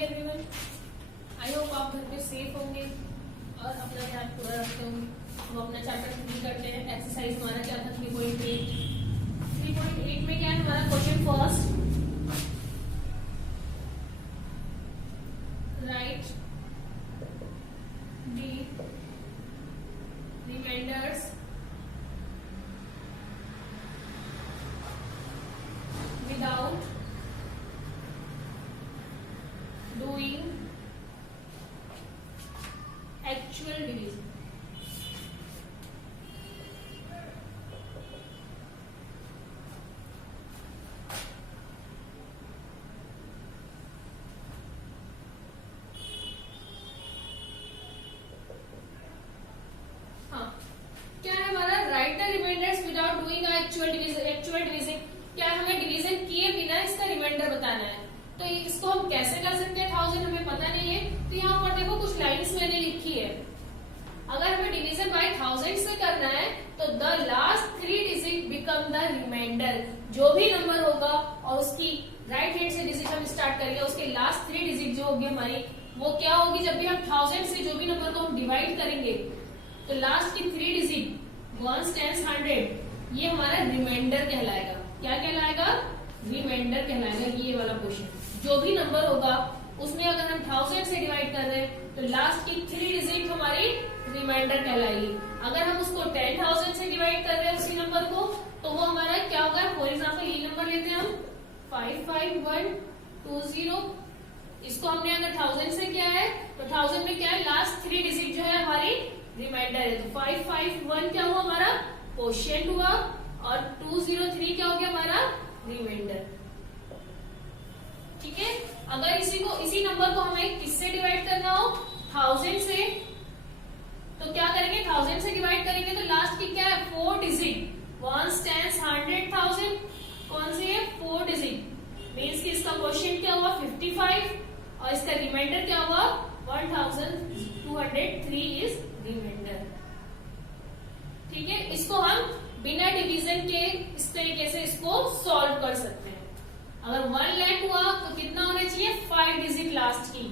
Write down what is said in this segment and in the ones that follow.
Morning everyone. I hope आप घर पे सेफ होंगे और अपना ध्यान पूरा रखते होंगे। हम अपना चैप्टर कंप्लीट करते हैं। एक्सरसाइज हमारा क्या था 3.8। 3.8 में क्या है हमारा question first, right the remainders without doing actual division। हाँ, क्या है हमारा right the remainders without doing actual division. क्या हमें डिवीजन किए बिना इसका रिमाइंडर बताना है। तो इसको हम कैसे कर सकते हैं, 1000 हमें पता नहीं है। तो यहाँ पर देखो कुछ लाइंस मैंने लिखी है। अगर हमें डिवीजन बाय 1000 से करना है तो the last 3 digit become the remainder. जो भी नंबर होगा और उसकी राइट हैंड से डिजिट हम स्टार्ट करेंगे, उसके लास्ट 3 डिजिट जो होगी हमारी वो क्या होगी। जब भी हम 1000 से जो भी नंबर को हम डिवाइड करेंगे तो लास्ट की 3 डिजिट 1 10 100 ये हमारा रिमाइंडर कहलाएगा। क्या कहलाएगा? रिमाइंडर कहलाएगा। ये वाला क्वेश्चन जो भी नंबर होगा उसमें अगर हम 1000 से डिवाइड कर रहे हैं तो लास्ट की 3 डिजिट हमारी रिमाइंडर कहलाएगी। अगर हम उसको 10,000 से डिवाइड कर रहे हैं उसी नंबर को तो वो हमारा क्या होगा। फॉर एग्जाम्पल ये नंबर लेते हैं हम 55120। इसको हमने अगर 1000 से किया है तो 1000 में क्या है लास्ट 3 डिजिट जो है हमारी रिमाइंडर है। तो 551 क्या हुआ हमारा क्वोशिएंट हुआ और 203 क्या हो गया हमारा रिमाइंडर। ठीक है, अगर इसी नंबर को हमें किससे डिवाइड करना हो 1000 से तो क्या करेंगे 1000 से डिवाइड करेंगे तो लास्ट की क्या है 4 डिजिट 1 10 100,000 कौन सी है 4 डिजिट मीन्स कि इसका क्वोशिएंट क्या हुआ 55 और इसका रिमाइंडर क्या हुआ 1203 इज रिमाइंडर। ठीक है, इसको हम बिना डिवीजन के इस तरीके से इसको सॉल्व कर सकते हैं। अगर 1 लाख हुआ तो कितना होना चाहिए 5 डिजिट लास्ट की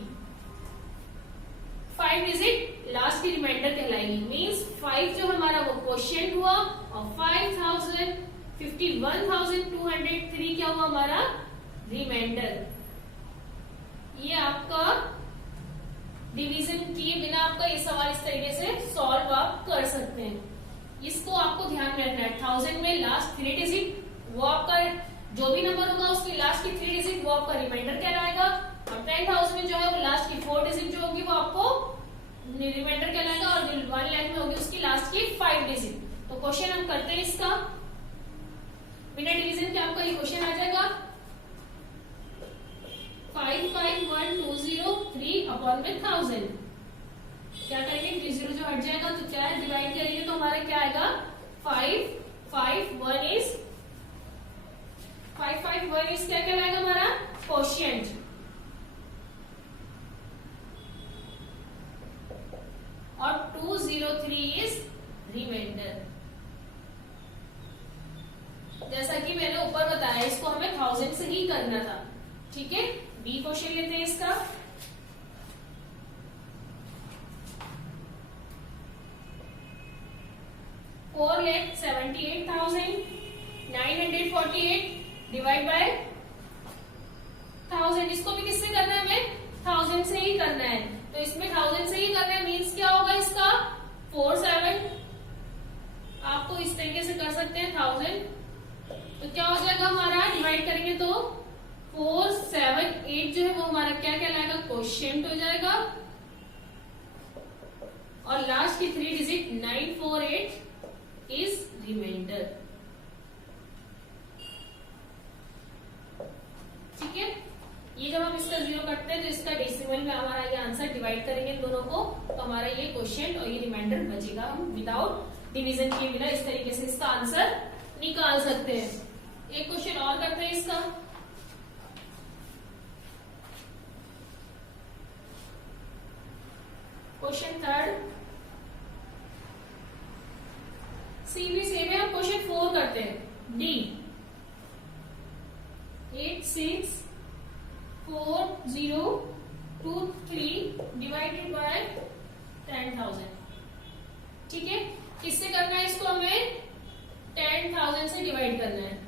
5 डिजिट लास्ट की रिमाइंडर कहलाएगी। मींस 5 जो हमारा वो क्वोशिएंट हुआ और 5000 51,203 क्या हुआ हमारा रिमाइंडर। ये आपका डिवीजन किए बिना आपका ये सवाल इस तरीके से सॉल्व आप कर सकते हैं। इसको आपको ध्यान में रखना है। 1000 में लास्ट 3 डिजिट वो आपका जो भी नंबर होगा उसकी लास्ट की 3 डिजिट वो आपका रिमाइंडर कहलाएगा और 10,000 में जो है वो लास्ट की 4 डिजिट जो होगी वो आपको रिमाइंडर कहलाएगा और 1 लाख में होगी उसकी लास्ट की 5 डिजिट। तो क्वेश्चन हम करते हैं इसका बिना डिवीजन के आपका ये क्वेश्चन आ जाएगा 55120 अपॉन में 1000। क्या करेंगे 30 जो हट जाएगा तो क्या है डिवाइड करेंगे तो हमारा क्या आएगा 551 इज क्या कहलाएगा हमारा क्वोशिएंट और 203 इज रिमाइंडर। जैसा कि मैंने ऊपर बताया इसको हमें 1000 से ही करना था। ठीक है, बी क्वेश्चन लेते हैं इसका। Four lakh 78,948 divide by 1000। इसको भी किससे करना है हमें 1000 से ही करना है। तो इसमें 1000 से ही करना है मीन्स क्या होगा इसका 47 आपको इस तरीके से कर सकते हैं 1000 तो क्या हो जाएगा हमारा डिवाइड करेंगे तो 478 जो है वो हमारा क्या कहलाएगा क्वोशिएंट हो जाएगा और लास्ट की 3 डिजिट 948 इज रिमाइंडर। ठीक है, ये जब हम इसका 0 करते हैं तो इसका डेसिमल में हमारा ये आंसर डिवाइड करेंगे दोनों को तो हमारा ये क्वोशिएंट और ये रिमाइंडर बचेगा। हम विदाउट डिवीजन किए बिना इस तरीके से इसका आंसर निकाल सकते हैं। एक क्वेश्चन और करते हैं इसका। क्वेश्चन थर्ड सी भी सेम है। हम क्वेश्चन 4 करते हैं। डी 8640 ठीक है, किससे करना है इसको, हमें 10,000 से डिवाइड करना है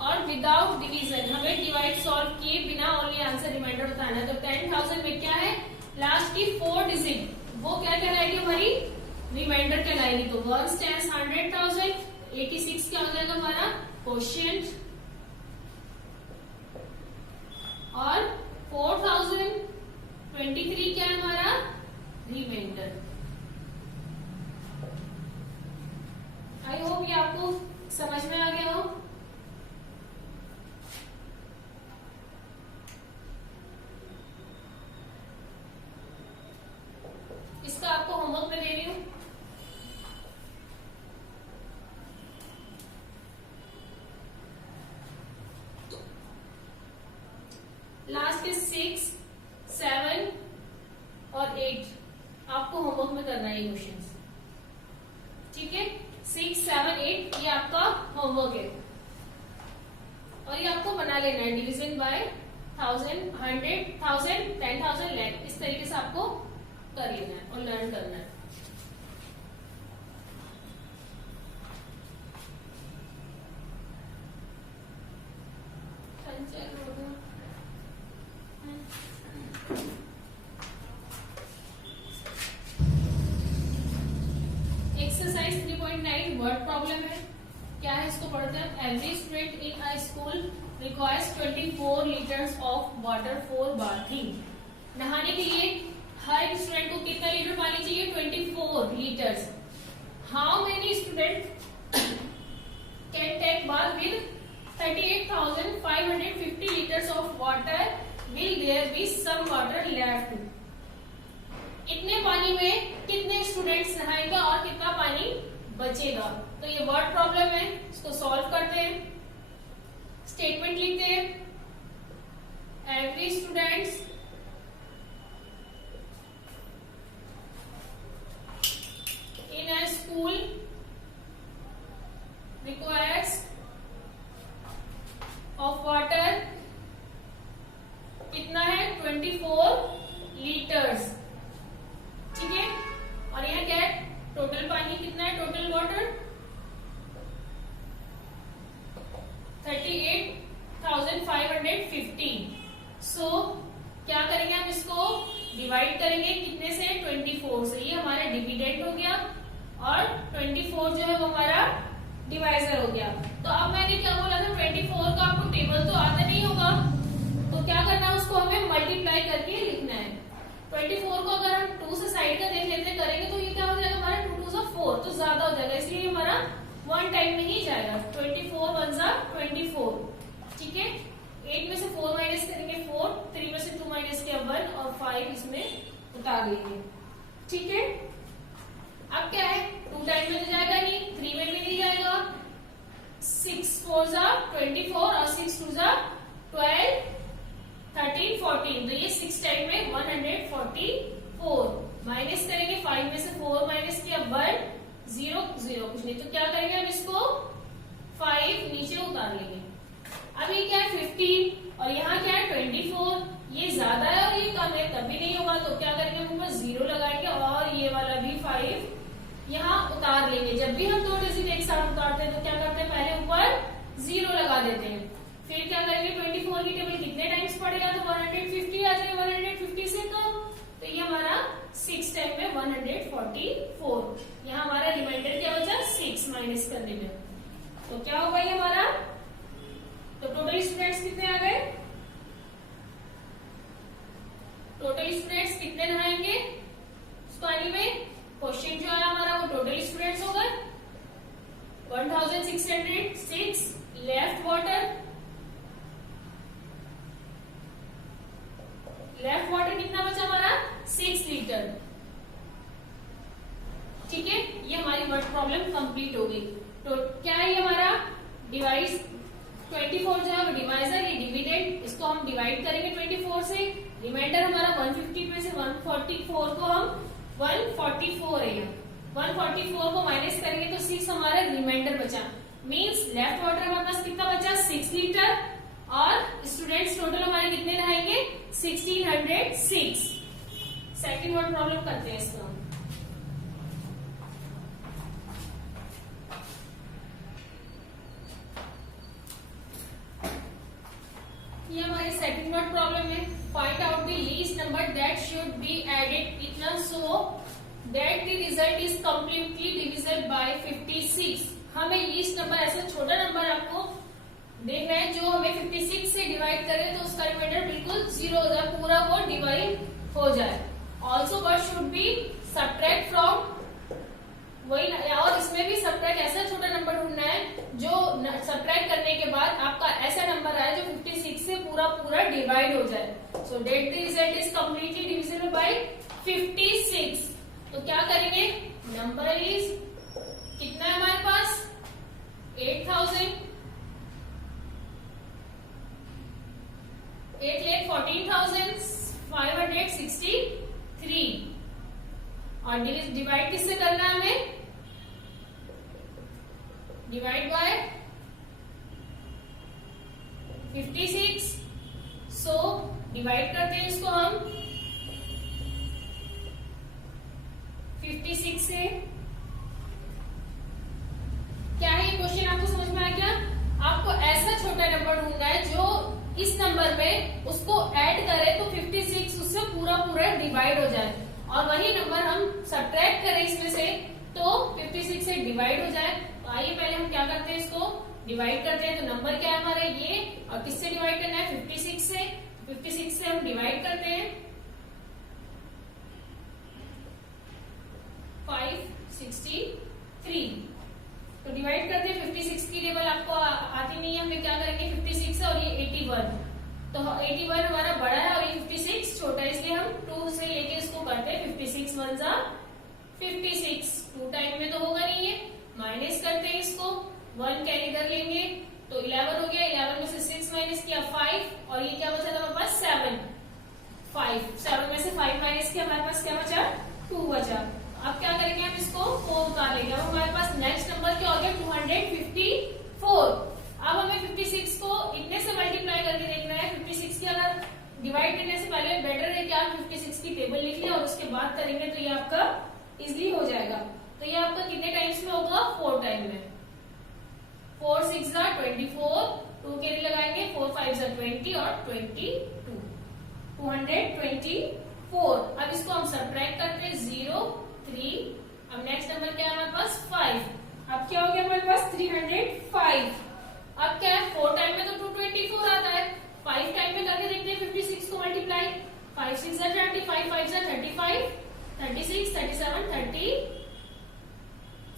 और विदाउट डिवीजन, हमें डिवाइड सॉल्व किए बिना ओनली आंसर रिमाइंडर बताना है। तो 10,000 में क्या है, लास्ट की 4 डिजिट वो क्या कहलाएगी, हमारी रिमाइंडर कहलाएगी। तो 1 10 100,000, 86 क्या हो जाएगा हमारा क्वोशिएंट, और 4023 क्या है हमारा रिमाइंडर। आई होप ये आपको समझ में आ गया हो। इसका आपको होमवर्क में दे रही हूं। लास्ट के 6, 7 और 8 आपको होमवर्क में करना है ये क्वेश्चंस, ठीक है। 6, 7, 8 ये आपका होमवर्क है और ये आपको बना लेना है डिवीजन बाय 1000, 100, 1000, 10,000, लाख, इस तरीके से आपको कर लेना है और लर्न करना है। एक्सरसाइज 3.9 वर्ड प्रॉब्लम है। क्या है इसको पढ़ते हैं। Every student in a school requires 24 litres of water for bathing. नहाने के लिए हर स्टूडेंट को कितना लीटर पानी चाहिए, 24 litres. How many student can take bath with 38,550 litres of water, will there be some water left. इतने पानी में कितने स्टूडेंट्स नहाएंगे और कितना पानी बचेगा। तो ये वर्ड प्रॉब्लम है, इसको सॉल्व करते हैं। स्टेटमेंट लिखते हैं, every students in a school requires of water कितना है 24 लीटर्स, ठीक है। और यहाँ क्या है, टोटल पानी कितना है, टोटल वाटर 38,550। सो क्या करेंगे हम, इसको डिवाइड करेंगे कितने से, 24 से। ये हमारा डिविडेंड हो गया और 24 जो है वो हमारा डिवाइजर हो गया। तो अब मैंने क्या बोला था, 24 का आपको टेबल तो आता नहीं होगा, तो क्या करना है, उसको हमें मल्टीप्लाई करके लिखना है। 24 को अगर हम 2 से साइड का देख लेते करेंगे तो ये क्या हो जाएगा हमारा 2 2 सा 4, तो ज्यादा हो जाएगा, इसलिए हमारा 1 टाइम में ही जाएगा। 24 1 जा 24, ठीक है। 8 में से 4 माइनस करेंगे 4, 3 में से 2 माइनस किया 1 और 5 इसमें उतार लेंगे, ठीक है। अब क्या है, 2 टाइम में तो जाएगा नहीं, 3 में भी नहीं जाएगा। 6 4 जा 24 और 6 2 जा 12, 13, 14, तो ये 6 टाइम में 144। माइनस करेंगे 5 में से 4 माइनस किया 1 0 0 कुछ नहीं, तो क्या करेंगे हम इसको 5 नीचे उतार लेंगे। अब ये क्या है 15 और यहाँ क्या है 24, ये ज्यादा है और ये कम है, कभी नहीं होगा, तो क्या करेंगे हम ऊपर 0 लगाएंगे और ये वाला भी 5 यहाँ उतार लेंगे। जब भी हम 2 डिजिट एक साथ उतारते हैं तो क्या करते हैं, पहले ऊपर 0 लगा देते हैं, फिर क्या करेंगे 24 की टेबल कितने टाइम्स पड़ेगा, तो 150 आ जाएगा, 150 से कम, तो ये हमारा 6 टाइम में 144। यहाँ हमारा रिमाइंडर क्या बचा, 6 माइनस करने में, तो क्या होगा ये हमारा, तो टोटल स्टूडेंट्स कितने आ गए, टोटल स्टूडेंट्स कितने नहाएंगे इस पानी में। क्वेश्चन जो है हमारा वो टोटल स्टूडेंट्स होगा 1606 लेफ्ट वाटर, लेफ्ट वाटर कितना बचा हमारा 6 लीटर, ठीक है। ये हमारी वर्ड प्रॉब्लम कंप्लीट हो गई। तो क्या है ये हमारा डिवाइस 24 जो है वो डिवाइजर, ये डिविडेंड, इसको हम डिवाइड करेंगे 24 से। रिमाइंडर हमारा 150 में से 144 को हम 144 है, 144 को माइनस करेंगे तो 6 हमारा रिमाइंडर बचा। मींस लेफ्ट वाटर हमारे पास कितना बचा 6 लीटर और स्टूडेंट्स टोटल हमारे कितने रहेंगे 1606। सेकंड वर्ड प्रॉब्लम करते हैं इसको। That the result is completely divisible by 56। हमें लीस्ट नंबर, ऐसा छोटा नंबर आपको देखना है जो हमें 56 से डिवाइड करे तो उसका रिमाइंडर बिल्कुल 0 हो जाए, पूरा वो डिवाइड हो जाए। Also but should be subtract from, वही, और इसमें भी सब्ट्रैक्ट ऐसा छोटा नंबर ढूंढना है जो सब्ट्रैक्ट करने के बाद आपका ऐसा नंबर आए जो 56 से पूरा पूरा डिवाइड हो जाए। So that the result is completely divisible by 56। तो क्या करेंगे, नंबर इज कितना है हमारे पास 8000, 8,14,563 और डिवाइड किससे करना है हमें, डिवाइड बाय 56। सो डिवाइड करते हैं इसको हम 56 से। क्या है ये क्वेश्चन, आपको समझ में आ गया? आपको ऐसा छोटा नंबर ढूंढना है जो इस नंबर में उसको ऐड करे तो 56 उससे पूरा पूरा डिवाइड हो जाए, और वही नंबर हम सब्ट्रैक्ट करें इसमें से तो 56 से डिवाइड हो जाए। तो आइए पहले हम क्या करते हैं, इसको डिवाइड करते हैं। तो नंबर क्या है हमारा ये, और किससे डिवाइड करना है, 56 से। 56 से हम डिवाइड करते हैं 563। तो डिवाइड करते हैं 56 की टेबल आपको आती नहीं है, हमें क्या करेंगे 56 है और ये 81, तो 81 हमारा बड़ा है और ये 56 छोटा है, इसलिए हम 2 से लेके इसको करते हैं 56 1 जा 56, 2 टाइम में तो होगा नहीं है, माइनस करते हैं इसको, 1 कैरी कर लेंगे तो 11 हो गया, 11 में से 6 माइनस किया 5 और ये क्या बचा था हमारे पास 7 में से 5 माइनस किया, हमारे पास क्या बचा 2 बचा। अब क्या करेंगे हम इसको 4 उतार लेंगे, अब हमारे पास नेक्स्ट नंबर क्या हो गया 254। अब हमें 56 को इतने से मल्टीप्लाई करके देखना है। 56 की अगर डिवाइड करने से पहले बेटर है कि आप 56 की टेबल लिख लें और उसके बाद करेंगे तो ये आपका इजिली हो जाएगा। तो ये आपका कितने टाइम्स में होगा, 4 टाइम में। 4 6 जा 24, 2 कैरी लगाएंगे, 4 5 जा 20 और 22, 224। अब इसको हम सब्ट्रैक्ट करते हैं 0 3। अब नेक्स्ट नंबर क्या है हमारे पास 5। अब क्या हो गया हमारे पास 305। अब क्या है 4 टाइम में तो 224 आता है, 5 टाइम में करके देखते हैं 56 को मल्टीप्लाई। 5 6 जा 20, 5 5 जा 35, 36 37 30,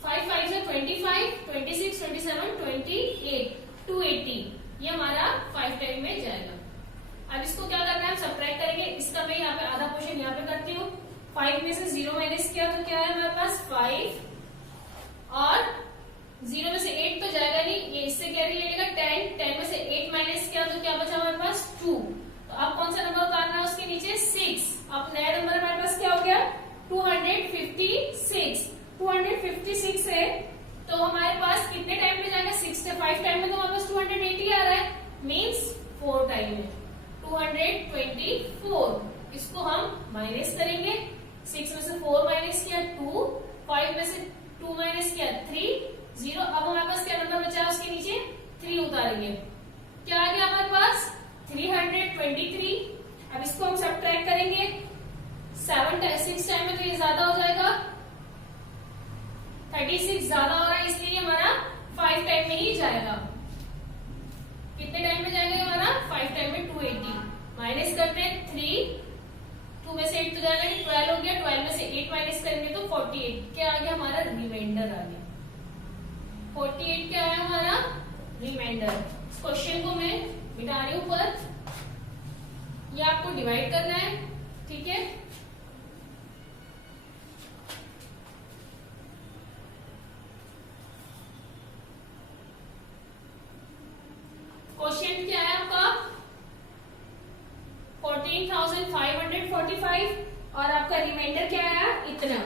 5 5 जा 25, 26 27 28, 280। ये हमारा 5 टाइम में जाएगा। अब इसको क्या करना है, सब्ट्रैक्ट करेंगे। इसका मैं यहाँ पे आधा क्वेश्चन यहाँ पे करती हूँ। 5 में से 0 माइनस किया तो क्या है हमारे पास 5, और 0 में से 8 तो जाएगा नहीं, ये इससे कैरी ले लेगा 10, 10 में से 8 माइनस किया तो क्या बचा हमारे पास 2। तो अब कौन सा नंबर उतारना है उसके नीचे 6। अब नया नंबर हमारे पास क्या हो गया 256। 256 है तो हमारे पास कितने टाइम में जाएगा 65 टाइम में, तो हमारे पास 280 आ रहा है, मीन्स 4 टाइम में 224। इसको हम माइनस करेंगे, 6 में से 4 माइनस किया 2, 5 में से 2 माइनस किया 3, 0। अब हमारे पास क्या नंबर बचा है उसके नीचे 3 उतारेंगे, क्या आ गया हमारे पास 323। अब इसको हम सब्ट्रैक्ट करेंगे 6 टाइम में तो ये ज्यादा हो जाएगा, 36 ज्यादा हो रहा है इसलिए हमारा 5 टाइम में ही जाएगा। कितने टाइम में जाएगा हमारा 5 टाइम में 280। माइनस करते हैं 3, 2 में से 8 तो जाएगा नहीं, 12 हो गया, 12 में से 8 माइनस करेंगे तो 48। क्या आ गया हमारा रिमाइंडर आ गया 48। क्या है हमारा रिमाइंडर। इस क्वेश्चन को मैं मिटा रही हूं ऊपर, ये आपको डिवाइड करना है, ठीक है। क्वेश्चन क्या है आपका 14,545 और आपका रिमाइंडर क्या है इतना।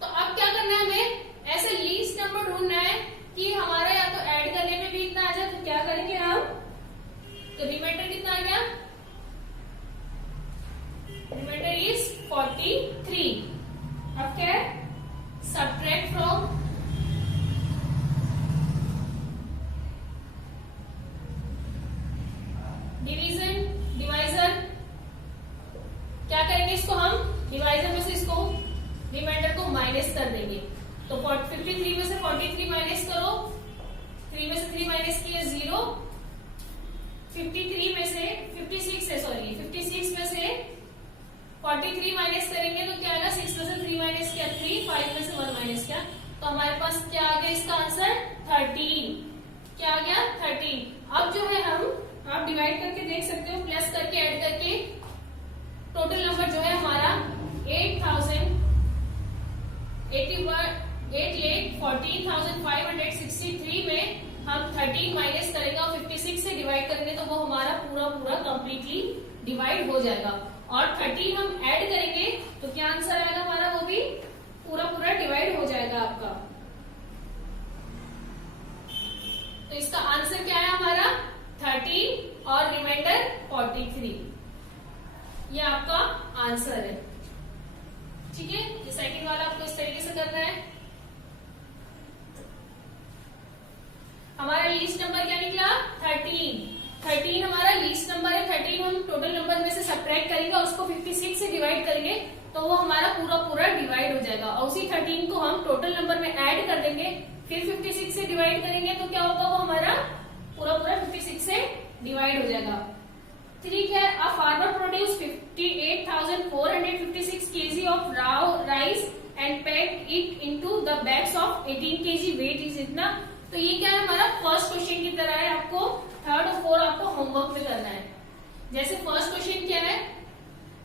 तो अब क्या करना है हमें, ऐसे लीस्ट नंबर ढूंढना है कि हमारा या तो ऐड करने में भी इतना आ जाए, तो क्या करेंगे हम, तो रिमाइंडर कितना आ गया, रिमाइंडर इज 43। अब क्या है सब्ट्रैक्ट फ्रॉम डिवीजन डिवाइजर। क्या करेंगे इसको हम डिवाइजर कर देंगे। तो 53 में से 43 माइनस करो, 3 में से 3 माइनस किए 0, 56 में से 56 में से 43 माइनस करेंगे तो क्या आएगा, 6 में से 3 माइनस किया 3, 5 में से 1 माइनस किया, तो हमारे पास क्या आ गया इसका आंसर 13। क्या आ गया 13। अब जो है आप डिवाइड करके देख सकते हो, प्लस करके ऐड करके टोटल नंबर जो है हमारा 8,14,563 में हम 13 माइनस करेंगे और 56 से डिवाइड करेंगे तो वो हमारा पूरा कंप्लीटली डिवाइड हो जाएगा। और 13 हम ऐड करेंगे तो क्या आंसर आएगा हमारा, वो भी पूरा डिवाइड हो जाएगा आपका। तो इसका आंसर क्या है हमारा 13 और रिमाइंडर 43, ये आपका आंसर है। ठीक है, ये सेकंड वाला आपको इस तरीके से करना है। हमारा लीस्ट नंबर क्या निकला 13 हमारा लीस्ट नंबर है। 13 हम टोटल नंबर में से सब्ट्रैक्ट करेंगे और उसको 56 से डिवाइड करेंगे तो वो हमारा पूरा डिवाइड हो जाएगा। और उसी 13 को हम टोटल नंबर में ऐड कर देंगे, फिर 56 से डिवाइड करेंगे तो क्या होगा, वो हमारा पूरा 56 से डिवाइड हो जाएगा। ठीक है, a farmer produce 58,456 kg of rice and packed it into the bags of 18 kg, weight is इतना। तो ये क्या है हमारा फर्स्ट क्वेश्चन की तरह है, आपको थर्ड और फोर्थ आपको होमवर्क में करना है। जैसे फर्स्ट क्वेश्चन क्या है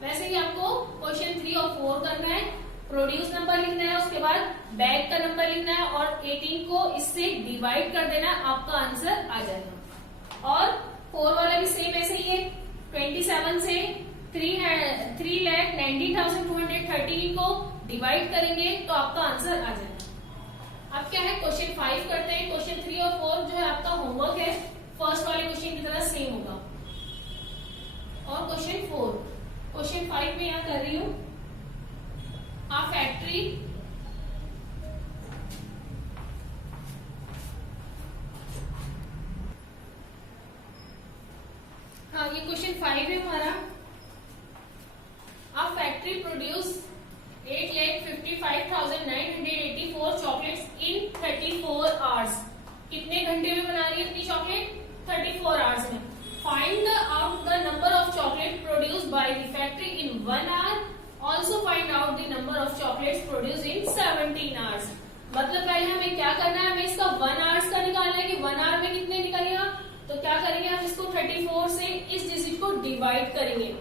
वैसे ही आपको क्वेश्चन 3 और 4 करना है। प्रोड्यूस नंबर लिखना है, उसके बाद बैग का नंबर लिखना है और 18 को इससे डिवाइड कर देना, आपका आंसर आ जाएगा। और 4 वाला भी सेम ऐसे ही है, 27 से 3,90,230 को डिवाइड करेंगे तो आपका आंसर आ जाएगा। अब क्या है क्वेश्चन 5 करते हैं। क्वेश्चन 3 और 4 जो है आपका होमवर्क है, फर्स्ट वाले क्वेश्चन की तरह सेम होगा। और क्वेश्चन 5 में यहाँ कर रही हूँ, आ फैक्ट्री हाँ ये क्वेश्चन 5 है हमारा। A factory produce 8,55,984 chocolates in 34 hours. कितने घंटे में बना रही है इतनी चॉकलेट, 34 आवर्स में। Find out the number of chocolate produced by the factory in 1 hour, also find out the number of chocolates produced in 17 hours. मतलब पहले हमें क्या करना है, हमें इसका 1 आवर्स का निकालना है कि 1 आवर में कितने निकलेगा। तो क्या करेंगे, हम इसको 34 से इस डिजिट को डिवाइड करेंगे।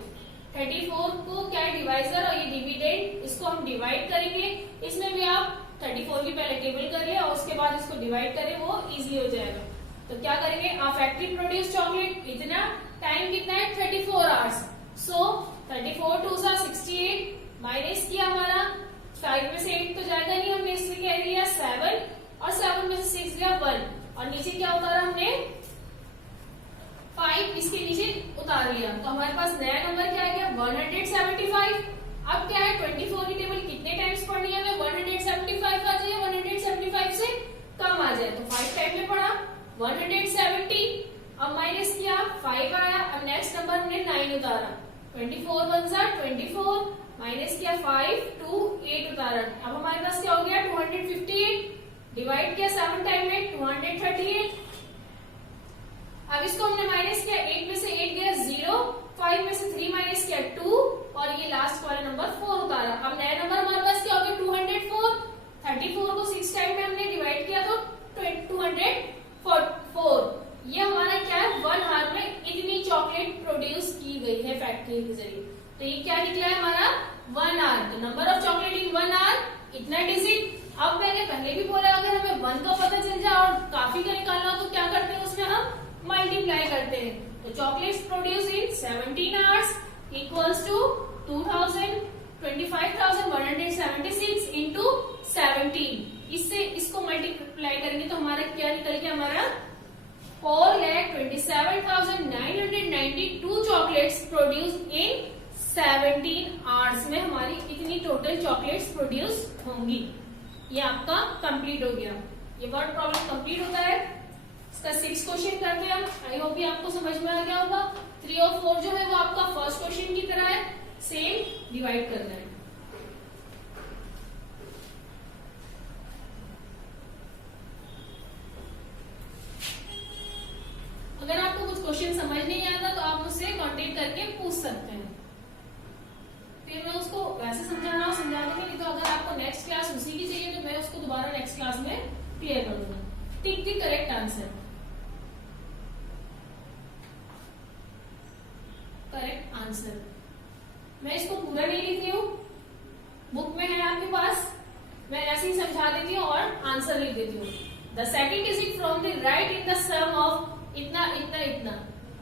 34 को क्या है डिवाइजर और ये डिविडेंड, इसको हम डिवाइड करेंगे। इसमें भी आप 34 की पहले टेबल कर ले और उसके बाद इसको डिवाइड करें, वो इजी हो जाएगा। तो क्या करेंगे, आ फैक्ट्री प्रोड्यूस चॉकलेट, इतना टाइम कितना है 34 आवर्स। सो 34 2 68 माइनस किया हमारा 5 में से 8 तो जाएगा नहीं, हमने इसमें क्या लिया 7 और 7 में से 6 लिया 1 और नीचे क्या उतारा हमने 5 इसके नीचे उतार लिया। तो हमारे पास नया नंबर क्या आ गया 175। अब क्या है 24 की टेबल कितने टाइम्स पढ़नी है हमें, 175 आ जाए, 175 से कम आ जाए तो 5 टाइम में पढ़ा 170। अब माइनस किया 5 आया, अब नेक्स्ट नंबर हमने 9 उतारा, 24 1 24 माइनस किया 5 2 8 उतारा। अब हमारे पास क्या हो गया 258, डिवाइड किया 7 टाइम में 238। अब इसको हमने माइनस किया, 8 में से 8 गया 0, 5 में से 3 माइनस किया 2 और ये लास्ट वाला नंबर 4 उतारा। अब नया नंबर हमारे पास क्या हो गया 204। 34 को 6 टाइम में हमने डिवाइड किया तो 204। ये हमारा क्या है 1 आवर में इतनी चॉकलेट प्रोड्यूस की गई है फैक्ट्री के जरिए। तो ये क्या निकला है हमारा 1 आवर। तो number of chocolate in 1 hour इतना डिजिट। अब मैंने पहले भी बोला अगर हमें 1 का पता चल जाए और काफी का निकालना हो तो क्या करते हैं उसमें हम मल्टीप्लाई करते हैं। तो chocolates produce in 17 hours equals to 25,176 into 17। इससे इसको मल्टीप्लाई करेंगे तो हमारा क्या निकल गया हमारा 4,27,992 चॉकलेट्स प्रोड्यूस इन 17 आवर्स में हमारी इतनी टोटल चॉकलेट्स प्रोड्यूस होंगी। ये आपका कंप्लीट हो गया। ये वर्ड प्रॉब्लम कंप्लीट होता है। इसका 6 क्वेश्चन करते हैं हम। आई होप ये आपको समझ में आ गया होगा। 3 और 4 जो है वो आपका फर्स्ट क्वेश्चन की तरह है, सेम डिवाइड करना है। क्लियर कर दूंगा। Tick the correct answer, correct answer. मैं इसको पूरा नहीं लिख रही हूँ, बुक में है आपके पास, मैं ऐसे ही समझा देती हूँ और आंसर लिख देती हूँ। The second digit from the right in the sum of इतना इतना इतना।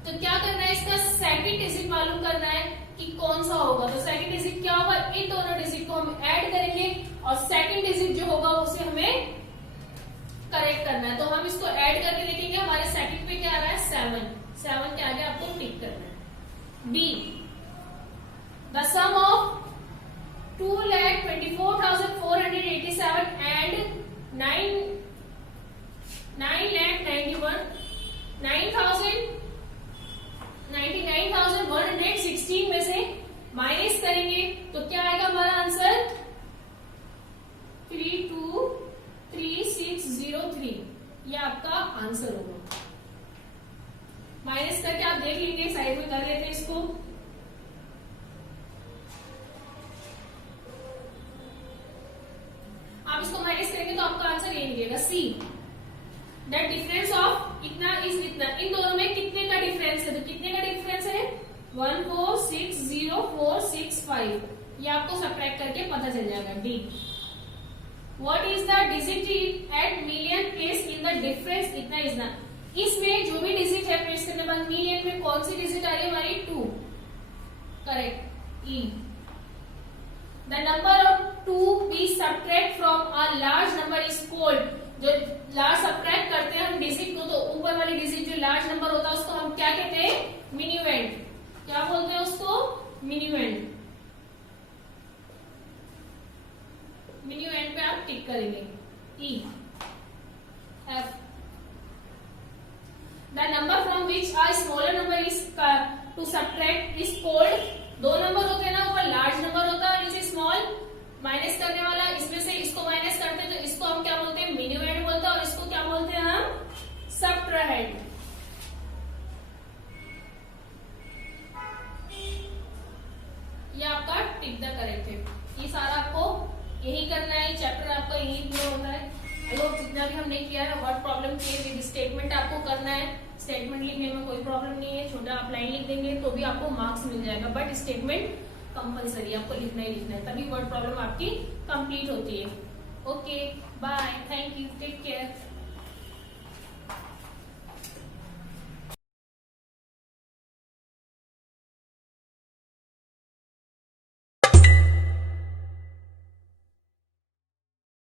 तो क्या करना है, इसका सेकंड डिजिट मालूम करना है कि कौन सा होगा। तो सेकंड डिजिट क्या होगा, इन दोनों डिजिट को हम ऐड करेंगे और सेकंड डिजिट जो होगा उसे हमें करेक्ट करना है। तो हम इसको ऐड करके देखेंगे, हमारे सेकंड पे क्या आ रहा है 7, 7 के आगे आपको टिक करना है। B, the sum of 2,24,487 and 99,116 में से माइनस करेंगे तो क्या आएगा हमारा आंसर 323603। ये आपका आंसर होगा। माइनस करके आप देख लेंगे, साइड में कर लेते हैं इसको। आप इसको माइनस करेंगे तो आपका आंसर ये निकलेगा सी। दैट डिफरेंस ऑफ इतना इज इतना, इन दोनों में कितने का डिफरेंस है, तो कितने का डिफरेंस है 1460,465। ये आपको सब्ट्रैक्ट करके पता चल जाएगा। D, what is the digit at million place in the difference इतना इतना। इसमें जो भी डिजिट है प्लेस करने बाद मिलियन में कौन सी डिजिट आ रही है हमारी 2, correct. E, the number of 2 be subtract from a large number is called. जो लार्ज सब्ट्रैक्ट करते हैं हम डिजिट को, तो ऊपर वाली डिजिट जो लार्ज नंबर होता है उसको हम क्या कहते हैं, मिन्यूएंड। क्या बोलते हैं उसको, मिन्यूएंड। मिन्यूएंड पे आप टिक करेंगे। E, F, the number from which a smaller number is to subtract is called. 2 नंबर होते हैं ना, ऊपर लार्ज नंबर होता है और नीचे स्मॉल। माइनस करने वाला, इसमें से इसको माइनस करते हैं तो इसको हम क्या बोलते हैं, मिन्यूएंड बोलते हैं, और इसको क्या बोलते हैं हम, सब्ट्रैक्ट। ये आपका टिक द करेक्ट है। ये सारा आपको यही करना है, चैप्टर आपका यही पूरा होता है। आई होप जितना भी हमने किया है, वर्ड प्रॉब्लम के स्टेटमेंट आपको करना है। स्टेटमेंट लिखने में कोई प्रॉब्लम नहीं है, छोटा आप लाइन लिख देंगे तो भी आपको मार्क्स मिल जाएगा, बट स्टेटमेंट कंपलसरी आपको लिखना ही लिखना है, तभी वर्ड प्रॉब्लम आपकी कंप्लीट होती है। Okay, bye, thank you, take care.